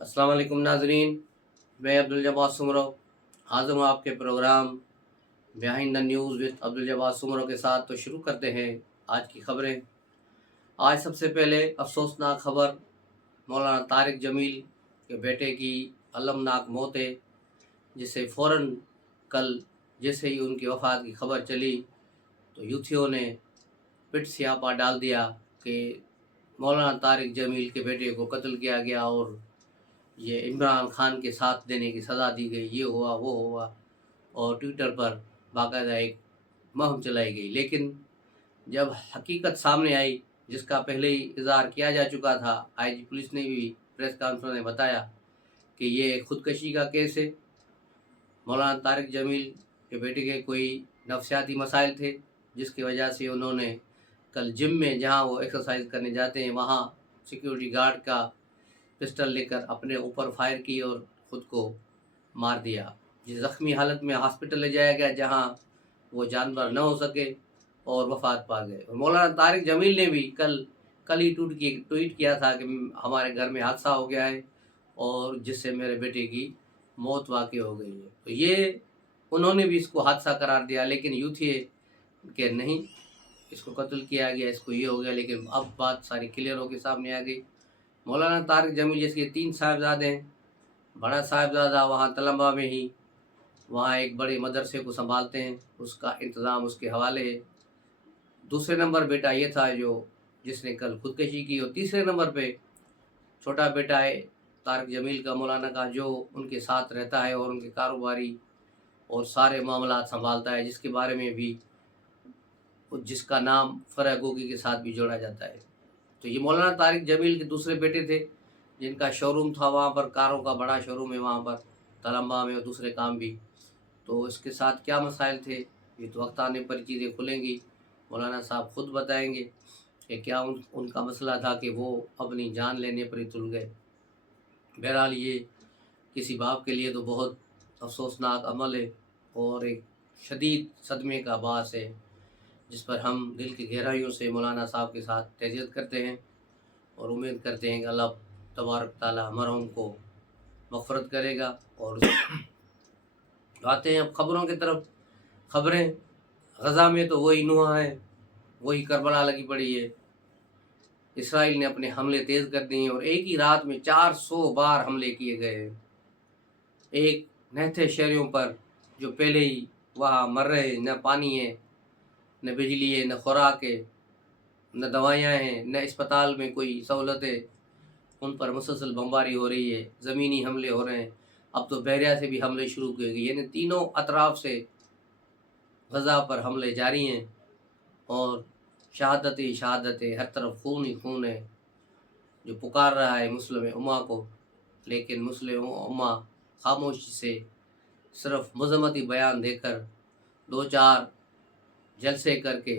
अस्सलाम वालेकुम नाजरीन, मैं अब्दुल जब्बार सुमरो हाज़िर हूँ आपके programme behind the news with Abdul Jabbar Soomro के साथ। तो शुरू करते हैं आज की खबरें। आज सबसे पहले अफसोसनाक खबर मौलाना तारिक जमील के बेटे की अलमनाक मौत है, जिसे फ़ौरन कल जैसे ही उनकी वफ़ात की खबर चली तो यूथियों ने पिट स्यापा डाल दिया कि मौलाना तारिक जमील के बेटे को कत्ल किया गया और ये इमरान खान के साथ देने की सज़ा दी गई, ये हुआ वो हुआ, और ट्विटर पर बाकायदा एक मुहिम चलाई गई। लेकिन जब हकीकत सामने आई, जिसका पहले ही इज़हार किया जा चुका था, आईजी पुलिस ने भी प्रेस कॉन्फ्रेंस में बताया कि ये खुदकशी का केस है। मौलाना तारिक जमील के बेटे के कोई नफसियाती मसाइल थे, जिसकी वजह से उन्होंने कल जिम में जहां वो एक्सरसाइज करने जाते हैं वहां सिक्योरिटी गार्ड का पिस्टल लेकर अपने ऊपर फायर की और ख़ुद को मार दिया। जिस ज़ख्मी हालत में हॉस्पिटल ले जाया गया, जहां वो जानवर न हो सके और वफ़ात पा गए। और मौलाना तारिक जमील ने भी कल ही ट्वीट किया था कि हमारे घर में हादसा हो गया है और जिससे मेरे बेटे की मौत वाक़ई हो गई है। तो ये उन्होंने भी इसको हादसा करार दिया, लेकिन यूथ के नहीं, इसको कत्ल किया गया, इसको ये हो गया। लेकिन अब बात सारी क्लियर होकर सामने आ गई। मौलाना तारिक जमील जैसे 3 साहिबजादे हैं। बड़ा साहिबजादा वहाँ तलम्बा में ही वहाँ एक बड़े मदरसे को संभालते हैं, उसका इंतज़ाम उसके हवाले है। दूसरे नंबर बेटा ये था जिसने कल खुदकशी की, और तीसरे नंबर पे छोटा बेटा है तारिक जमील का, मौलाना का, जो उनके साथ रहता है और उनके कारोबारी और सारे मामलात संभालता है, जिसके बारे में भी जिसका नाम फरह गोगी के साथ भी जोड़ा जाता है। तो ये मौलाना तारिक जमील के दूसरे बेटे थे, जिनका शोरूम था वहाँ पर, कारों का बड़ा शोरूम है वहाँ पर तलम्बा में, और दूसरे काम भी। तो इसके साथ क्या मसाइल थे, ये तो वक्त आने पर चीज़ें खुलेंगी। मौलाना साहब खुद बताएंगे कि क्या उनका मसला था कि वो अपनी जान लेने पर ही तुल गए। बहरहाल ये किसी बाप के लिए तो बहुत अफसोसनाक अमल है और एक शदीद सदमे का बास है, जिस पर हम दिल की गहराइयों से मौलाना साहब के साथ तहज़ियत करते हैं और उम्मीद करते हैं कि अल्लाह तबारक ताला मरहूम को मग़फ़िरत करेगा। और आते हैं अब ख़बरों की तरफ। ख़बरें गज़ा में तो वही नुहा है, वही करबला लगी पड़ी है। इसराइल ने अपने हमले तेज़ कर दिए और एक ही रात में 400 बार हमले किए गए हैं एक नहते शहरों पर, जो पहले ही वहाँ मर रहे हैं। न पानी है, न बिजली है, न खुराक है, न दवाइयाँ हैं, न अस्पताल में कोई सहूलत है। उन पर मुसलसल बमबारी हो रही है, ज़मीनी हमले हो रहे हैं, अब तो बहरिया से भी हमले शुरू किए गए। यानी तीनों अतराफ से गज़ा पर हमले जारी हैं और शहादत ही शहादत है, हर तरफ खून ही खून है, जो पुकार रहा है मुस्लिम उम्मा को। लेकिन मुस्लिम उम्मा खामोशी से सिर्फ मज़म्मती बयान देकर 2-4 जलसे करके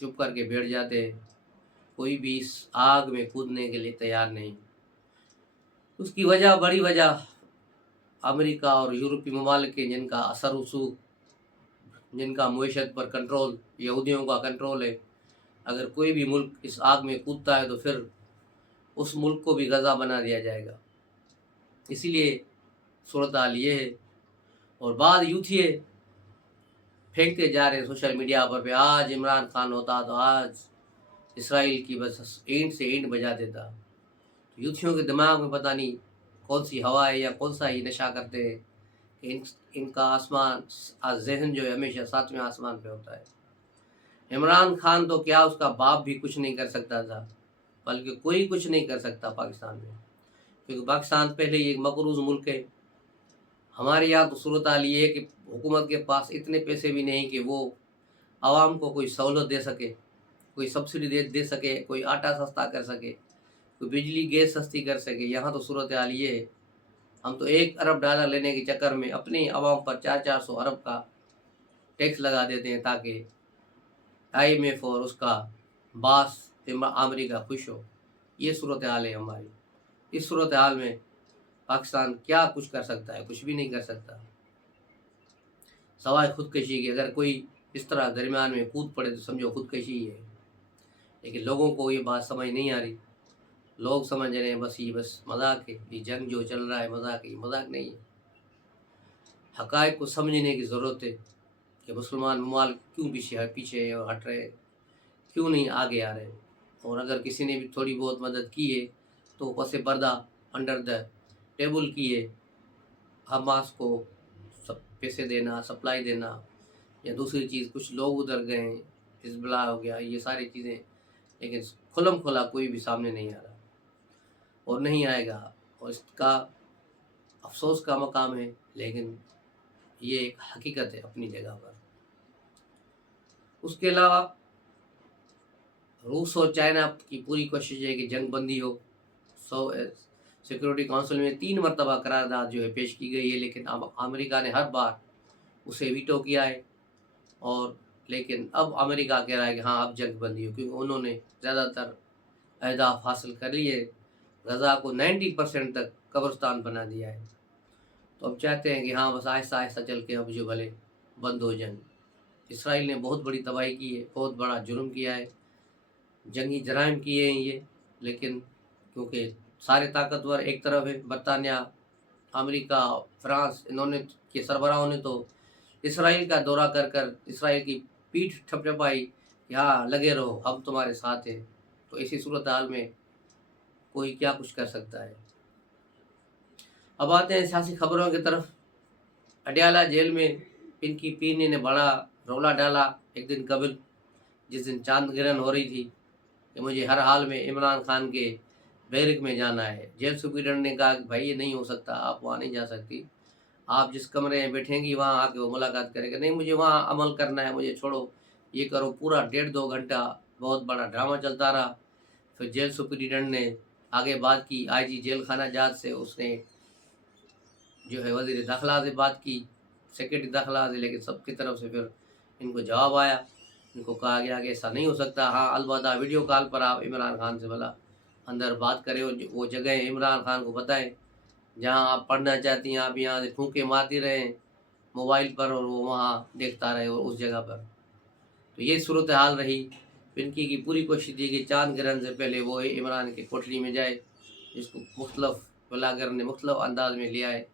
चुप करके बैठ जाते हैं। कोई भी इस आग में कूदने के लिए तैयार नहीं। उसकी वजह, बड़ी वजह अमेरिका और यूरोपीय ममालिक के, जिनका असर रसूख, जिनका मईशत पर कंट्रोल, यहूदियों का कंट्रोल है। अगर कोई भी मुल्क इस आग में कूदता है तो फिर उस मुल्क को भी गज़ा बना दिया जाएगा। इसीलिए सूरत हाल ये है। और बाद यूथिये फेंकते जा रहे हैं सोशल मीडिया पर आज इमरान खान होता तो आज इसराइल की बस ईंट से ईंट बजा देता। तो यूथियों के दिमाग में पता नहीं कौन सी हवा है या कौन सा ही नशा करते हैं कि इनका आसमान जहन जो है हमेशा 7वें आसमान पे होता है। इमरान खान तो क्या, उसका बाप भी कुछ नहीं कर सकता था, बल्कि कोई कुछ नहीं कर सकता पाकिस्तान में, क्योंकि पाकिस्तान पहले ही एक मकरूज़ मुल्क है। हमारे यहाँ तो सूरत हाल ये है कि हुकूमत के पास इतने पैसे भी नहीं कि वो आवाम को कोई सहूलत दे सके, कोई सब्सिडी दे सके, कोई आटा सस्ता कर सके, कोई बिजली गैस सस्ती कर सके। यहाँ तो सूरत हाल ये है, हम तो $1 अरब लेने के चक्कर में अपनी आवाम पर 400 अरब का टैक्स लगा देते हैं, ताकि IMF और उसका बास अमेरिका खुश हो। ये सूरत हाल है हमारी। इस सूरत हाल में पाकिस्तान क्या कुछ कर सकता है? कुछ भी नहीं कर सकता, सवाए खुदकशी की। अगर कोई इस तरह दरमियान में कूद पड़े तो समझो खुदकशी ही है। लेकिन लोगों को ये बात समझ नहीं आ रही। लोग समझ रहे हैं बस ये बस मजाक है, ये जंग जो चल रहा है मजाक है, ये मजाक नहीं है। हकायक को समझने की ज़रूरत है कि मुसलमान ममालिक क्यों पीछे पीछे और हट रहे हैं, क्यों नहीं आगे आ रहे। और अगर किसी ने भी थोड़ी बहुत मदद की है तो पसे पर्दा अंडर द टेबल की है, हमास को सब पैसे देना, सप्लाई देना, या दूसरी चीज़ कुछ लोग उधर गए हैं, हिजबुल्लाह हो गया, ये सारी चीज़ें, लेकिन खुलम खुला कोई भी सामने नहीं आ रहा और नहीं आएगा। और इसका अफसोस का मकाम है, लेकिन ये एक हकीकत है अपनी जगह पर। उसके अलावा रूस और चाइना की पूरी कोशिश है कि जंग बंदी हो। सिक्योरिटी काउंसिल में 3 मरतबा करारदाद जो है पेश की गई है, लेकिन अब अमेरिका ने हर बार उसे वीटो किया है। और लेकिन अब अमेरिका कह रहा है कि हाँ अब जंग बंदी हो, क्योंकि उन्होंने ज़्यादातर अहदाफ हासिल कर लिए। गज़ा को 90% तक कब्रिस्तान बना दिया है। तो अब चाहते हैं कि हाँ बस आहिस्ता आहिस्ता चल के अब जो भले बंद हो जंग। इसराइल ने बहुत बड़ी तबाही की है, बहुत बड़ा जुर्म किया है, जंगी जराइम किए हैं ये। लेकिन क्योंकि सारे ताकतवर एक तरफ है, बरतानिया, अमेरिका, फ्रांस, इन्होंने के सरबराहों ने तो इसराइल का दौरा कर कर इसराइल की पीठ थपथपाई, यहाँ लगे रहो हम तुम्हारे साथ हैं। तो ऐसी सूरत हाल में कोई क्या कुछ कर सकता है। अब आते हैं सियासी खबरों की तरफ। अडयाला जेल में पिंकी पीनी ने बड़ा रौला डाला एक दिन कबल, जिस दिन चांद ग्रहण हो रही थी, कि मुझे हर हाल में इमरान खान के बैरक में जाना है। जेल सुप्रीडेंट ने कहा कि भाई ये नहीं हो सकता, आप वहाँ नहीं जा सकती, आप जिस कमरे में बैठेंगी वहाँ आके वो मुलाकात करेगा। नहीं, मुझे वहाँ अमल करना है, मुझे छोड़ो, ये करो। पूरा 1.5-2 घंटा बहुत बड़ा ड्रामा चलता रहा। फिर जेल सुप्रीडेंट ने आगे बात की, आईजी जेल खाना जात से, उसने जो है वजीर दाखिला से बात की, सेक्रेटरी दाखिला से, लेकिन सबकी तरफ से फिर इनको जवाब आया। इनको कहा गया कि ऐसा नहीं हो सकता, हाँ अलबत्ता वीडियो कॉल पर आप इमरान खान से भला अंदर बात करें, वो जगह इमरान खान को बताएं जहाँ आप पढ़ना चाहती हैं, आप यहाँ से फूंके मारती रहें मोबाइल पर और वो वहाँ देखता रहे और उस जगह पर। तो ये सूरत हाल रही। पिंकी की पूरी कोशिश थी कि चांद ग्रहण से पहले वो इमरान की कोठरी में जाए, जिसको मुख्तलफ ब्लागर ने मुख्तलफ अंदाज में लिया है,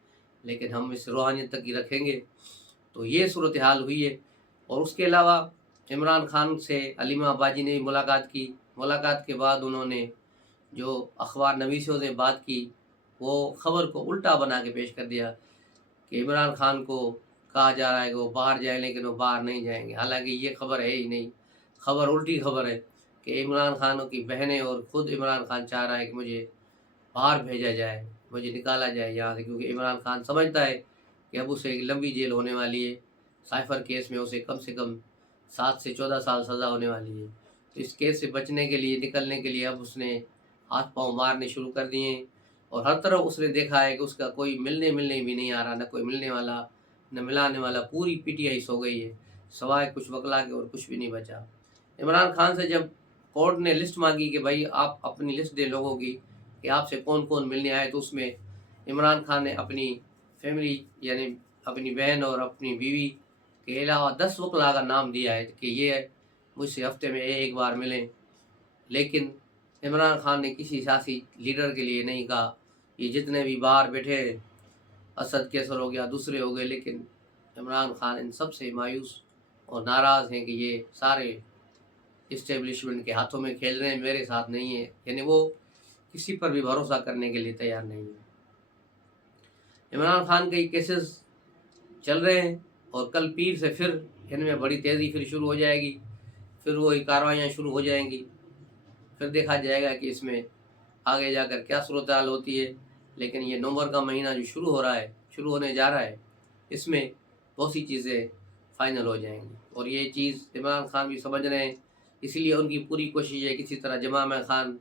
लेकिन हम इस रूहानियत तक ही रखेंगे। तो ये सूरत हाल हुई है। और उसके अलावा इमरान खान से अलीमा बाजी ने भी मुलाकात की। मुलाकात के बाद उन्होंने जो अखबार नवीसों से बात की, वो ख़बर को उल्टा बना के पेश कर दिया कि इमरान खान को कहा जा रहा है कि वो बाहर जाए, लेकिन वो बाहर नहीं जाएंगे। हालांकि ये खबर है ही नहीं, खबर उल्टी खबर है कि इमरान खान की बहनें और ख़ुद इमरान खान चाह रहा है कि मुझे बाहर भेजा जाए, मुझे निकाला जाए यहाँ से, क्योंकि इमरान खान समझता है कि अब उसे एक लंबी जेल होने वाली है। साइफर केस में उसे कम से कम 7 से 14 साल सज़ा होने वाली है। तो इस केस से बचने के लिए, निकलने के लिए अब उसने हाथ पांव मारने शुरू कर दिए हैं। और हर तरफ उसने देखा है कि उसका कोई मिलने भी नहीं आ रहा, न कोई मिलने वाला न मिलाने वाला। पूरी पीटीआई सो गई है, सवाए कुछ बकला के और कुछ भी नहीं बचा। इमरान खान से जब कोर्ट ने लिस्ट मांगी कि भाई आप अपनी लिस्ट दे लोगों की कि आपसे कौन कौन मिलने आए, तो उसमें इमरान खान ने अपनी फैमिली यानी अपनी बहन और अपनी बीवी के अलावा 10 वकला का नाम दिया है कि ये मुझसे हफ्ते में एक बार मिलें। लेकिन इमरान खान ने किसी सियासी लीडर के लिए नहीं कहा। ये जितने भी बाहर बैठे, असद कैसर हो गया, दूसरे हो गए, लेकिन इमरान खान इन सब से मायूस और नाराज़ हैं कि ये सारे इस्टेब्लिशमेंट के हाथों में खेल रहे हैं, मेरे साथ नहीं है। यानी वो किसी पर भी भरोसा करने के लिए तैयार नहीं है। इमरान खान के केसेस चल रहे हैं और कल पीर से फिर इनमें बड़ी तेज़ी फिर शुरू हो जाएगी, फिर वही कार्रवाइयाँ शुरू हो जाएंगी। फिर देखा जाएगा कि इसमें आगे जाकर क्या सूरत हाल होती है। लेकिन ये नवंबर का महीना जो शुरू हो रहा है, शुरू होने जा रहा है, इसमें बहुत सी चीज़ें फाइनल हो जाएंगी। और ये चीज़ इमरान खान भी समझ रहे हैं, इसीलिए उनकी पूरी कोशिश है किसी तरह जमाम खान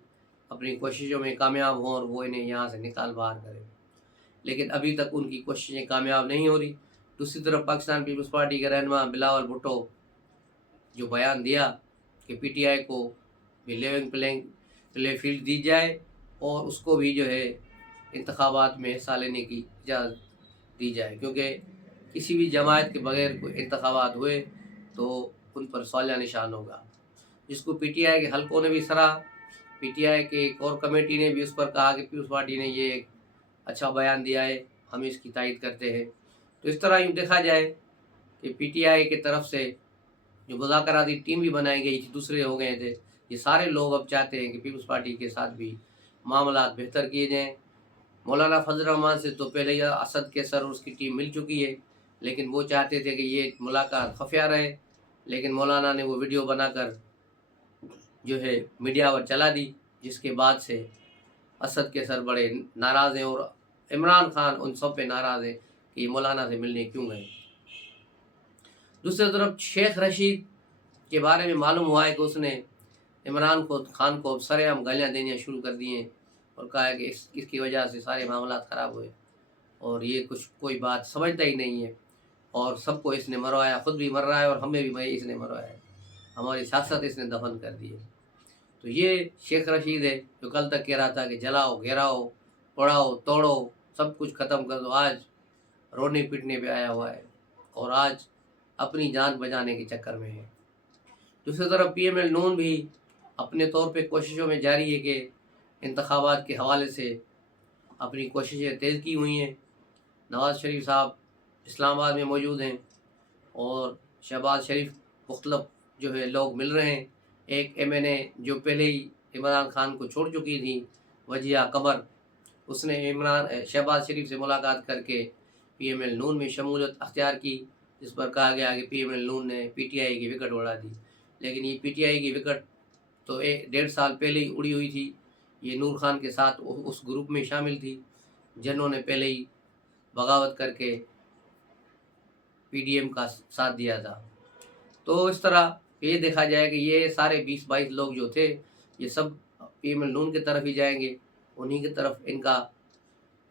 अपनी कोशिशों में कामयाब हों और वो इन्हें यहाँ से निकाल बाहर करें। लेकिन अभी तक उनकी कोशिशें कामयाब नहीं हो रही। दूसरी तरफ पाकिस्तान पीपल्स पार्टी के रहनुमा बिलावल भुट्टो जो बयान दिया कि पीटीआई को भी लेवल प्ले फील्ड दी जाए और उसको भी जो है इंतखाबात में हिस्सा लेने की इजाज़त दी जाए, क्योंकि किसी भी जमात के बगैर कोई इंतखाबात हुए तो उन पर सवालिया निशान होगा। जिसको पीटीआई के हलकों ने भी सराहा PTI के कोर कमेटी ने भी उस पर कहा कि पीपल्स पार्टी ने ये एक अच्छा बयान दिया है, हम इसकी तायद करते हैं। तो इस तरह यूँ देखा जाए कि PTI की तरफ से जो मुज़ाकराती टीम भी बनाई गई थी, दूसरे हो गए थे, ये सारे लोग अब चाहते हैं कि पीपल्स पार्टी के साथ भी मामलात बेहतर किए जाएँ। मौलाना फजल रहमान से तो पहले ही असद कैसर और उसकी टीम मिल चुकी है, लेकिन वो चाहते थे कि ये मुलाकात खुफिया रहे, लेकिन मौलाना ने वो वीडियो बनाकर जो है मीडिया पर चला दी, जिसके बाद से असद कैसर बड़े नाराज़ हैं और इमरान खान उन सब पे नाराज़ है कि ये मौलाना से मिलने क्यों गए। दूसरी तरफ शेख रशीद के बारे में मालूम हुआ है कि उसने इमरान खान को सरेआम गालियाँ देनी शुरू कर दी हैं और कहा है कि इसकी वजह से सारे मामला ख़राब हुए और ये कुछ कोई बात समझता ही नहीं है और सबको इसने मरवाया, खुद भी मर रहा है और हमें भी इसने मरवाया है, हमारी सियासत इसने दफन कर दी है। तो ये शेख रशीद है जो कल तक कह रहा था कि जलाओ, घेराओ, उड़ाओ, तोड़ो, सब कुछ ख़त्म कर दो, आज रोने पीटने पे आया हुआ है और आज अपनी जान बचाने के चक्कर में है। दूसरी तरफ PML नून भी अपने तौर पे कोशिशों में जारी है कि इंतखाबात के हवाले से अपनी कोशिशें तेज़ की हुई हैं। नवाज़ शरीफ साहब इस्लामाबाद में मौजूद हैं और शहबाज शरीफ मुख्तलिफ जो है लोग मिल रहे हैं। एक MNA जो पहले ही इमरान खान को छोड़ चुकी थी, वजिया कमर, उसने शहबाज शरीफ से मुलाकात करके PML नून में शमूलियत अख्तियार की, जिस पर कहा गया कि PML नून ने PTI की विकेट उड़ा दी। लेकिन ये PTI की विकेट तो 1.5 साल पहले ही उड़ी हुई थी। ये नूर खान के साथ उस ग्रुप में शामिल थी जिन्होंने पहले ही बगावत करके PDM का साथ दिया था। तो इस तरह ये देखा जाए कि ये सारे 20-22 लोग जो थे, ये सब PML नून की तरफ ही जाएंगे, उन्हीं की तरफ इनका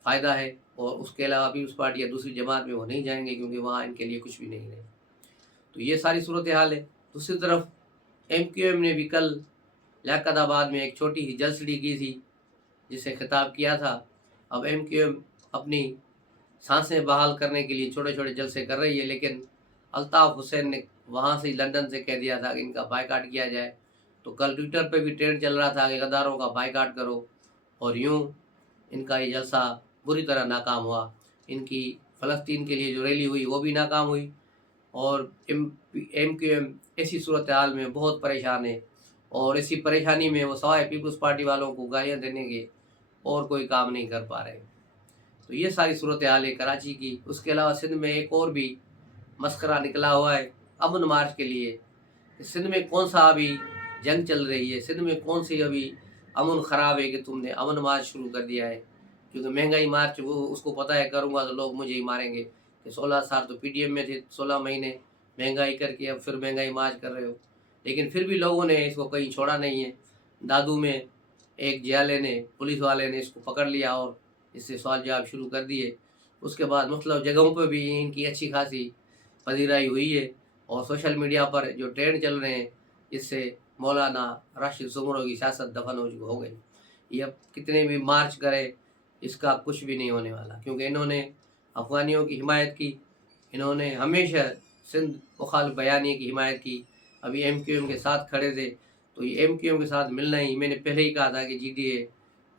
फ़ायदा है और उसके अलावा पीपल्स पार्टी या दूसरी जमात में वो नहीं जाएंगे क्योंकि वहाँ इनके लिए कुछ भी नहीं है। तो ये सारी सूरत हाल है। दूसरी तरफ MQM ने भी कल लियाकताबाद में एक छोटी सी जलसड़ी की थी जिसे खिताब किया था। अब MQM अपनी सांसें बहाल करने के लिए छोटे छोटे जलसे कर रही है, लेकिन अल्ताफ़ हुसैन ने वहाँ से लंदन से कह दिया था कि इनका बायकाट किया जाए। तो कल ट्विटर पे भी ट्रेंड चल रहा था कि गद्दारों का बायकाट करो, और यूँ इनका ये जलसा बुरी तरह नाकाम हुआ। इनकी फ़लस्तीन के लिए जो रैली हुई वो भी नाकाम हुई और MQM ऐसी सूरत हाल में बहुत परेशान है और इसी परेशानी में वो सवाए पीपल्स पार्टी वालों को गालियाँ देने के और कोई काम नहीं कर पा रहे। तो ये सारी सूरत हाल है कराची की। उसके अलावा सिंध में एक और भी मस्करा निकला हुआ है अमन मार्च के लिए। सिंध में कौन सा अभी जंग चल रही है, सिंध में कौन सी अभी अमन ख़राब है कि तुमने अमन मार्च शुरू कर दिया है। क्योंकि महंगाई मार्च वो उसको पता है करूँगा तो लोग मुझे ही मारेंगे कि 16 साल तो PDM में थे, 16 महीने महंगाई करके अब फिर महंगाई मार्च कर रहे हो। लेकिन फिर भी लोगों ने इसको कहीं छोड़ा नहीं है। दादू में एक जियाले ने, पुलिस वाले ने इसको पकड़ लिया और इससे सवाल जवाब शुरू कर दिए। उसके बाद मुख्तलिफ जगहों पर भी इनकी अच्छी खासी पजीराई हुई है और सोशल मीडिया पर जो ट्रेंड चल रहे हैं, इससे मौलाना राशिद सुमरो की सियासत दफन हो गई। ये अब कितने भी मार्च करे इसका कुछ भी नहीं होने वाला, क्योंकि इन्होंने अफ़गानियों की हिमायत की, इन्होंने हमेशा सिंध मुखालिफ बयानिए की हिमायत की। अभी MQM के साथ खड़े थे, तो ये MQM के साथ मिलना ही, मैंने पहले ही कहा था कि GDA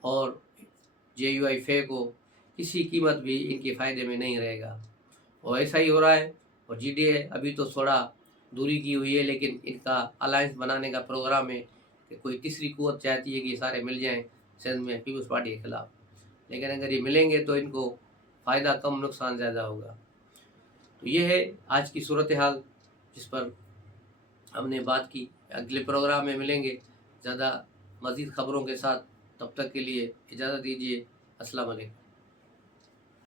और JUI फे को किसी कीमत भी इनके फ़ायदे में नहीं रहेगा और ऐसा ही हो रहा है। और GDA अभी तो थोड़ा दूरी की हुई है, लेकिन इनका अलायंस बनाने का प्रोग्राम है कि कोई तीसरी कुव्वत चाहती है कि सारे मिल जाएं सिंध में पीपल्स पार्टी के ख़िलाफ़। लेकिन अगर ये मिलेंगे तो इनको फ़ायदा कम, नुकसान ज़्यादा होगा। तो ये है आज की सूरत हाल जिस पर हमने बात की। अगले प्रोग्राम में मिलेंगे ज़्यादा मज़ीद ख़बरों के साथ। तब तक के लिए इजाज़त दीजिए। अस्सलाम वालेकुम।